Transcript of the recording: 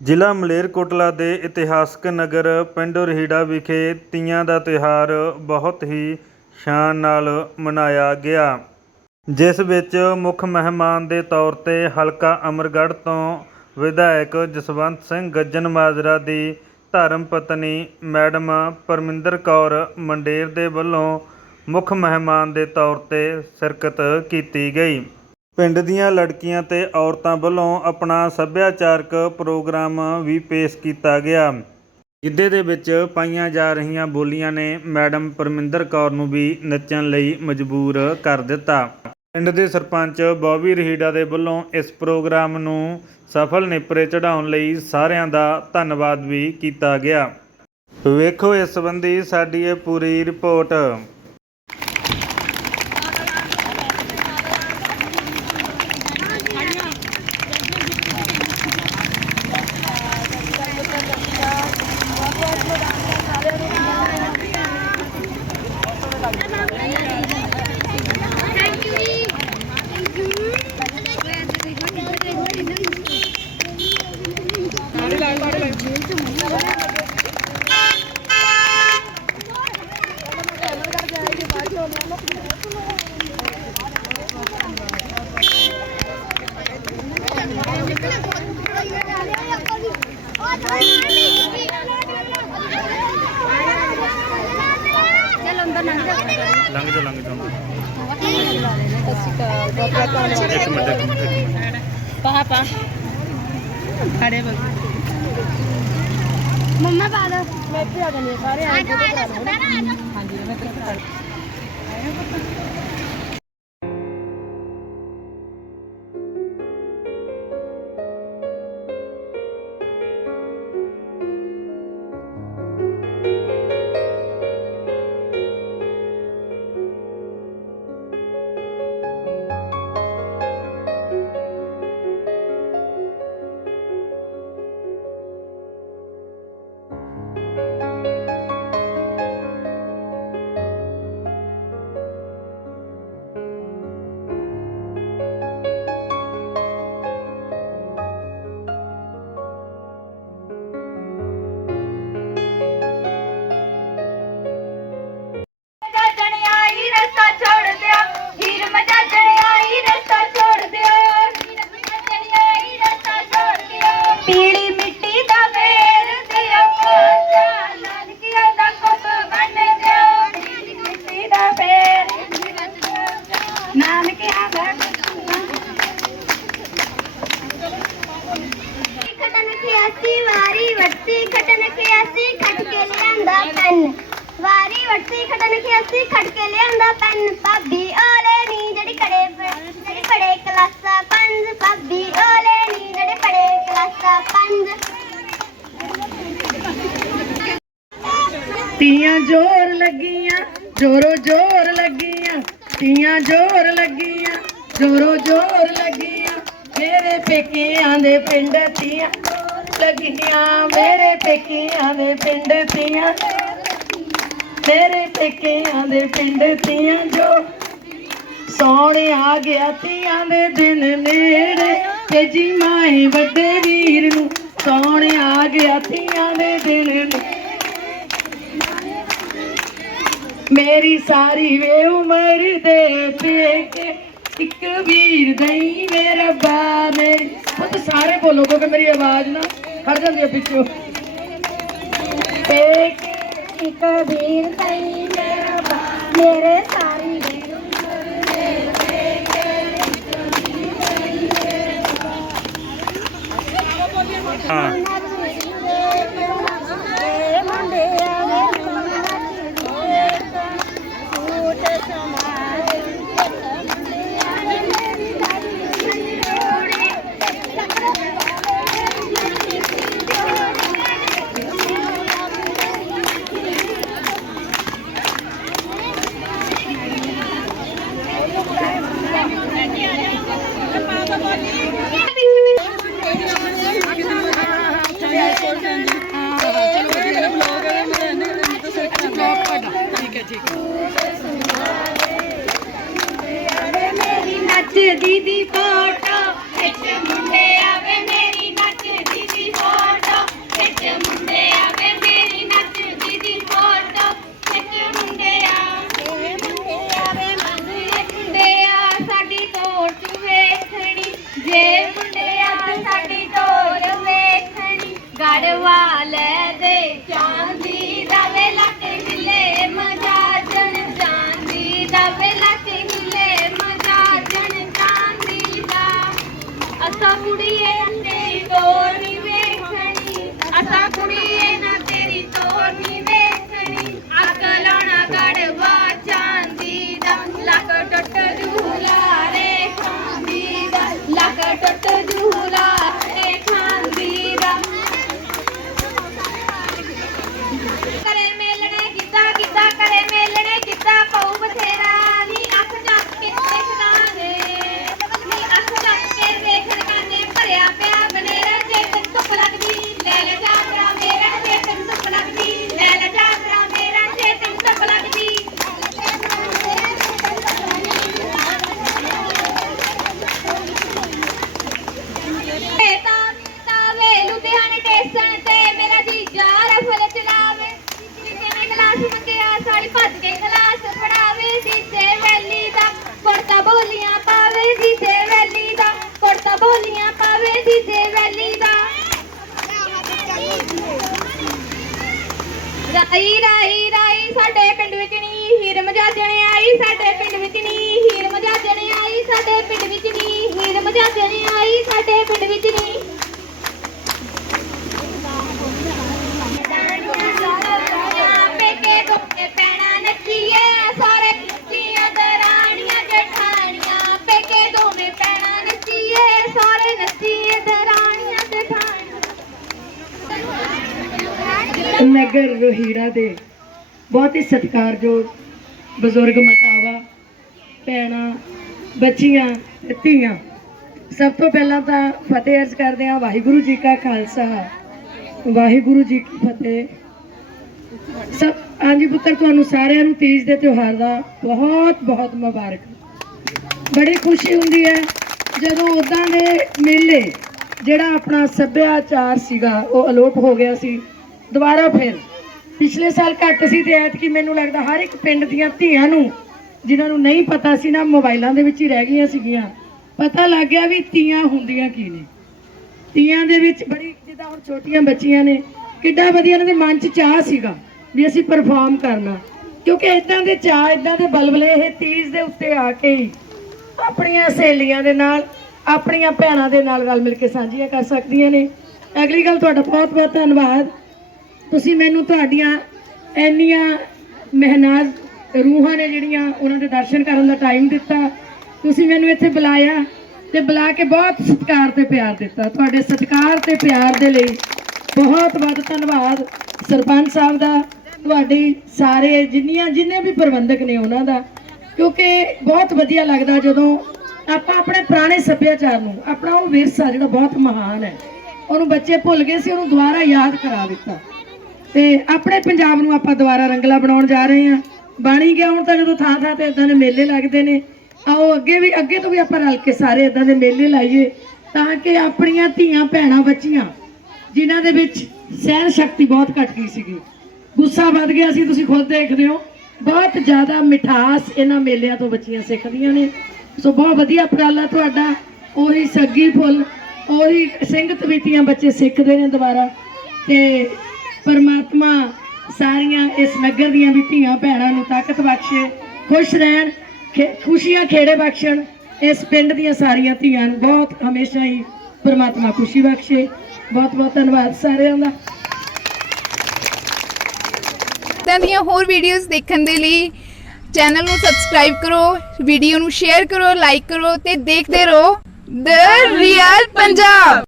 ਜ਼ਿਲ੍ਹਾ ਮਲੇਰਕੋਟਲਾ ਦੇ ਇਤਿਹਾਸਕ ਨਗਰ ਪਿੰਡ ਰਹੀੜਾ ਵਿਖੇ ਤੀਆਂ ਦਾ ਤਿਉਹਾਰ ਬਹੁਤ ਹੀ ਸ਼ਾਨ ਨਾਲ ਮਨਾਇਆ ਗਿਆ, ਜਿਸ ਵਿੱਚ ਮੁੱਖ ਮਹਿਮਾਨ ਦੇ ਤੌਰ 'ਤੇ ਹਲਕਾ ਅਮਰਗੜ੍ਹ ਤੋਂ ਵਿਧਾਇਕ ਜਸਵੰਤ ਸਿੰਘ ਗੱਜਣ ਮਾਜਰਾ ਦੀ ਧਰਮ ਪਤਨੀ ਮੈਡਮ ਪਰਮਿੰਦਰ ਕੌਰ ਮੰਡੇਰ ਦੇ ਵੱਲੋਂ ਮੁੱਖ ਮਹਿਮਾਨ ਦੇ ਤੌਰ 'ਤੇ ਸ਼ਿਰਕਤ ਕੀਤੀ ਗਈ। ਪਿੰਡ ਦੀਆਂ ਲੜਕੀਆਂ ਤੇ ਔਰਤਾਂ ਵੱਲੋਂ ਆਪਣਾ ਸੱਭਿਆਚਾਰਕ ਪ੍ਰੋਗਰਾਮ ਵੀ ਪੇਸ਼ ਕੀਤਾ ਗਿਆ। ਗਿੱਧੇ ਦੇ ਵਿੱਚ ਪਾਈਆਂ ਜਾ ਰਹੀਆਂ ਬੋਲੀਆਂ ਨੇ ਮੈਡਮ ਪਰਮਿੰਦਰ ਕੌਰ ਨੂੰ ਵੀ ਨੱਚਣ ਲਈ ਮਜਬੂਰ ਕਰ ਦਿੱਤਾ। ਪਿੰਡ ਦੇ ਸਰਪੰਚ ਬੌਬੀ ਰਹੀੜਾ ਦੇ ਵੱਲੋਂ ਇਸ ਪ੍ਰੋਗਰਾਮ ਨੂੰ ਸਫਲ ਨੇਪਰੇ ਚੜਾਉਣ ਲਈ ਸਾਰਿਆਂ ਦਾ ਧੰਨਵਾਦ ਵੀ ਕੀਤਾ ਗਿਆ। ਵੇਖੋ ਇਸ ਸੰਬੰਧੀ ਸਾਡੀ ਇਹ ਪੂਰੀ ਰਿਪੋਰਟ। ਲੰਘ ਜਾ ਲੰਘ ਜਾ ਇੱਕ ਮਿੰਟ ਇੱਕ ਮਿੰਟ, ਇੱਕ ਮਿੰਟ। ਪਾ ਪਾ। ਖੜੇ ਬਗ ਮੰਮਾ ਪਾ ਦੋ। ਮੈਂ ਇੱਥੇ ਆ ਜਾਂਦੀ ਹਾਂ, ਸਾਰੇ ਆ ਜਾ ਹਾਂਜੀ ਮੈਂ ਇੱਥੇ ਖੜ ਵਾਰੀ ਵਰਤੀ ਖਟਨ ਖਿਆਸੀ ਖਟ ਕੇ ਲਿਆਂਦਾ ਪੈਨ। ਵਾਰੀ ਵਰਤੀ ਖਟਨ ਖਿਆਸੀ ਖਟ ਕੇ ਲਿਆਂਦਾ ਪੈਨ। ਭਾਬੀ ਓਲੇ ਨੀ ਜਿਹੜੀ ਕੜੇ ਜਿਹੜੀ ਪੜੇ ਕਲਾਸਾ ਪੰਜ। ਭਾਬੀ ਓਲੇ ਨੀ ਜਿਹੜੇ ਪੜੇ ਕਲਾਸਾ ਪੰਜ। ਤੀਆਂ ਜੋਰ ਲੱਗੀਆਂ, ਜੋਰੋ ਜੋਰ ਲੱਗੀਆਂ, ਤੀਆਂ ਜੋਰ ਲੱਗੀਆਂ, ਜੋਰੋ ਜੋਰ ਲੱਗੀਆਂ। ਮੇਰੇ ਪੇਕਿਆਂ ਦੇ ਪਿੰਡ ਤੀਆਂ ਲੱਗੀਆਂ, ਮੇਰੇ ਪੇਕਿਆਂ ਦੇ ਪਿੰਡ ਤੀਆਂ ਮੇਰੇ ਪੇਕਿਆਂ ਦੇ ਪਿੰਡ ਤੀਆਂ ਜੋ ਸੌਣ ਆ ਗਿਆ ਤੀਆਂ ਦੇ ਦਿਨ ਨੇੜੇ, ਤੇ ਜੀ ਮਾਏ ਵੱਡੇ ਵੀਰ ਨੂੰ ਸੋਹਣੇ ਆ ਗਿਆ ਤੀਆਂ ਦੇ ਦਿਨ ਨੇੜੇ। ਮੇਰੀ ਸਾਰੀ ਵੇ ਉਮਰ ਦੇ ਪੇਕੇ, ਇੱਕ ਵੀਰ ਦਈ ਮੇਰਾ ਰੱਬਾ ਮੇਰੀ ਉਹ ਸਾਰੇ ਬੋਲੋ ਕਿਉਂਕਿ ਮੇਰੀ ਆਵਾਜ਼ ਨਾ ਖੜ ਜਾਂਦੀ ਹੈ ਪਿੱਛੋਂ। ਪੇਕੇ ਇੱਕ ਵੀਰ ਸਈ ਮੇਰਾ ਮੇਰੇ ਰਾਈ ਰਾਈ ਰਾਈ, ਸਾਡੇ ਪਿੰਡ ਵਿੱਚ ਨੀ ਹੀਰ ਮਜਾਜਣ ਆਈ, ਸਾਡੇ ਪਿੰਡ ਵਿੱਚ ਨੀ ਹੀਰ ਮਜਾਜਣ ਆਈ, ਸਾਡੇ ਪਿੰਡ ਵਿੱਚ ਨੀ ਹੀਰ ਮਜਾਜਣ ਆਈ, ਸਾਡੇ ਪਿੰਡ ਵਿੱਚ ਨੀ ਨਗਰ ਰੋਹੀੜਾ ਦੇ। ਬਹੁਤ ਹੀ ਸਤਿਕਾਰਯੋਗ ਬਜ਼ੁਰਗ ਮਾਤਾਵਾਂ, ਭੈਣਾਂ, ਬੱਚੀਆਂ ਧੀਆਂ। ਸਭ ਤੋਂ ਪਹਿਲਾਂ ਤਾਂ ਫਤਿਹ ਅਰਜ਼ ਕਰਦੇ ਹਾਂ ਵਾਹਿਗੁਰੂ ਜੀ ਕਾ ਖਾਲਸਾ। ਵਾਹਿਗੁਰੂ ਜੀ ਕੀ ਫਤਿਹ। ਸਭ, ਹਾਂਜੀ ਪੁੱਤਰ, ਤੁਹਾਨੂੰ ਸਾਰਿਆਂ ਨੂੰ ਤੀਜ ਦੇ ਤਿਉਹਾਰ ਦਾ ਬਹੁਤ ਬਹੁਤ ਮੁਬਾਰਕ। ਬੜੀ ਖੁਸ਼ੀ ਹੁੰਦੀ ਹੈ ਜਦੋਂ ਉਦਾਂ ਦੇ ਮੇਲੇ, ਜਿਹੜਾ ਆਪਣਾ ਸੱਭਿਆਚਾਰ ਸੀਗਾ, ਉਹ ਅਲੋਪ ਹੋ ਗਿਆ ਸੀ। ਦੁਬਾਰਾ ਫਿਰ। ਪਿਛਲੇ ਸਾਲ ਘੱਟ ਸੀ ਤੇ ਐਤਕੀ ਮੈਨੂੰ ਲੱਗਦਾ ਹਰ ਇੱਕ ਪਿੰਡ ਦੀਆਂ ਧੀਆਂ ਨੂੰ, ਜਿਨ੍ਹਾਂ ਨੂੰ ਨਹੀਂ ਪਤਾ ਸੀ ਨਾ, ਮੋਬਾਈਲਾਂ ਦੇ ਵਿੱਚ ਹੀ ਰਹਿ ਗਈਆਂ ਸੀਗੀਆਂ। ਪਤਾ ਲੱਗ ਗਿਆ ਵੀ ਧੀਆਂ ਹੁੰਦੀਆਂ ਕੀ ਨੇ। ਤੀਆਂ ਦੇ ਵਿੱਚ ਬੜੀ, ਜਿੱਦਾਂ ਹੁਣ ਛੋਟੀਆਂ ਬੱਚੀਆਂ ਨੇ, ਕਿੱਡਾ ਵਧੀਆ ਇਹਨਾਂ ਦੇ ਮਨ 'ਚ ਚਾਹ ਸੀਗਾ ਵੀ ਅਸੀਂ ਪਰਫਾਰਮ ਕਰਨਾ। ਕਿਉਂਕਿ ਇਦਾਂ ਦੇ ਚਾਹ ਇਦਾਂ ਦੇ ਬਲਬਲੇ, ਇਹ ਤੀਜ ਦੇ ਉੱਤੇ ਆ ਕੇ ਹੀ ਆਪਣੀਆਂ ਸਹੇਲੀਆਂ ਦੇ ਨਾਲ, ਆਪਣੀਆਂ ਭੈਣਾਂ ਦੇ ਨਾਲ ਰਲ ਮਿਲ ਕੇ ਸਾਂਝੀਆਂ ਕਰ ਸਕਦੀਆਂ ਨੇ। ਅਗਲੀ ਗੱਲ, ਤੁਹਾਡਾ ਬਹੁਤ ਬਹੁਤ ਧੰਨਵਾਦ। ਤੁਸੀਂ ਮੈਨੂੰ ਤੁਹਾਡੀਆਂ ਇੰਨੀਆਂ ਮਹਿਨਾਜ਼ ਰੂਹਾਂ ਨੇ ਜਿਹੜੀਆਂ ਉਹਨਾਂ ਦੇ ਦਰਸ਼ਨ ਕਰਨ ਦਾ ਟਾਈਮ ਦਿੱਤਾ। ਤੁਸੀਂ ਮੈਨੂੰ ਇੱਥੇ ਬੁਲਾਇਆ ਤੇ ਬੁਲਾ ਕੇ ਬਹੁਤ ਸਤਿਕਾਰ ਤੇ ਪਿਆਰ ਦਿੱਤਾ। ਤੁਹਾਡੇ ਸਤਿਕਾਰ ਤੇ ਪਿਆਰ ਦੇ ਲਈ ਬਹੁਤ ਬਹੁਤ ਧੰਨਵਾਦ ਸਰਪੰਚ ਸਾਹਿਬ ਦਾ, ਤੁਹਾਡੀ ਸਾਰੇ ਜਿੰਨੀਆਂ, ਜਿੰਨੇ ਵੀ ਪ੍ਰਬੰਧਕ ਨੇ ਉਹਨਾਂ ਦਾ। ਕਿਉਂਕਿ ਬਹੁਤ ਵਧੀਆ ਲੱਗਦਾ ਜਦੋਂ ਆਪਾਂ ਆਪਣੇ ਪੁਰਾਣੇ ਸੱਭਿਆਚਾਰ ਨੂੰ, ਆਪਣਾ ਉਹ ਵਿਰਸਾ ਜਿਹੜਾ ਬਹੁਤ ਮਹਾਨ ਹੈ, ਉਹਨੂੰ ਬੱਚੇ ਭੁੱਲ ਗਏ ਸੀ, ਉਹਨੂੰ ਦੁਬਾਰਾ ਯਾਦ ਕਰਾ ਦਿੱਤਾ। ਤੇ ਆਪਣੇ ਪੰਜਾਬ ਨੂੰ ਆਪਾਂ ਦੁਬਾਰਾ ਰੰਗਲਾ ਬਣਾਉਣ ਜਾ ਰਹੇ ਹਾਂ। ਬਾਣੀ ਗਿਆ ਹੁਣ ਤਾਂ ਜਦੋਂ ਥਾਂ ਥਾਂ ਤੇ ਇਦਾਂ ਦੇ ਮੇਲੇ ਲੱਗਦੇ ਨੇ, ਆਓ ਅੱਗੇ ਵੀ, ਅੱਗੇ ਤੋਂ ਵੀ ਆਪਾਂ ਰਲ ਕੇ ਸਾਰੇ ਇਦਾਂ ਦੇ ਮੇਲੇ ਲਾਈਏ ਤਾਂ ਕਿ ਆਪਣੀਆਂ ਧੀਆਂ ਭੈਣਾਂ ਬੱਚੀਆਂ, ਜਿਨ੍ਹਾਂ ਦੇ ਵਿੱਚ ਸਹਿਣ ਸ਼ਕਤੀ ਬਹੁਤ ਘਟ ਗਈ ਸੀਗੀ। ਗੁੱਸਾ ਵੱਧ ਗਿਆ ਸੀ, ਤੁਸੀਂ ਖੁਦ ਦੇਖਦੇ ਹੋ। ਬਹੁਤ ਜ਼ਿਆਦਾ ਮਿਠਾਸ ਇਹਨਾਂ ਮੇਲਿਆਂ ਤੋਂ ਬੱਚੀਆਂ ਸਿੱਖਦੀਆਂ ਨੇ। ਸੋ ਬਹੁਤ ਵਧੀਆ ਉਪਰਾਲਾ ਤੁਹਾਡਾ, ਉਹੀ ਸੱਗੀ ਫੁੱਲ, ਉਹੀ ਸਿੰਘ ਤਵੀਤੀਆਂ ਬੱਚੇ ਸਿੱਖਦੇ ਨੇ ਦੁਬਾਰਾ। ਤੇ ਪਰਮਾਤਮਾ ਸਾਰੀਆਂ ਇਸ ਨਗਰ ਦੀਆਂ ਵੀ ਧੀਆਂ ਭੈਣਾਂ ਨੂੰ ਤਾਕਤ ਬਖਸ਼ੇ, ਖੁਸ਼ ਰਹਿਣ ਖੁਸ਼ੀਆਂ ਖੇੜੇ ਬਖਸ਼ਣ, ਇਸ ਪਿੰਡ ਦੀਆਂ ਸਾਰੀਆਂ ਧੀਆਂ ਨੂੰ ਬਹੁਤ ਹਮੇਸ਼ਾ ਹੀ ਪਰਮਾਤਮਾ ਖੁਸ਼ੀ ਬਖਸ਼ੇ। ਬਹੁਤ ਬਹੁਤ ਧੰਨਵਾਦ ਸਾਰਿਆਂ ਦਾ। ਇਦਾਂ ਦੀਆਂ ਹੋਰ ਵੀਡੀਓਜ਼ ਦੇਖਣ ਦੇ ਲਈ ਚੈਨਲ ਨੂੰ ਸਬਸਕ੍ਰਾਈਬ ਕਰੋ ਵੀਡੀਓ ਨੂੰ ਸ਼ੇਅਰ ਕਰੋ ਲਾਈਕ ਕਰੋ ਤੇ ਦੇਖਦੇ ਰਹੋ। ਦ ਰੀਅਲ ਪੰਜਾਬ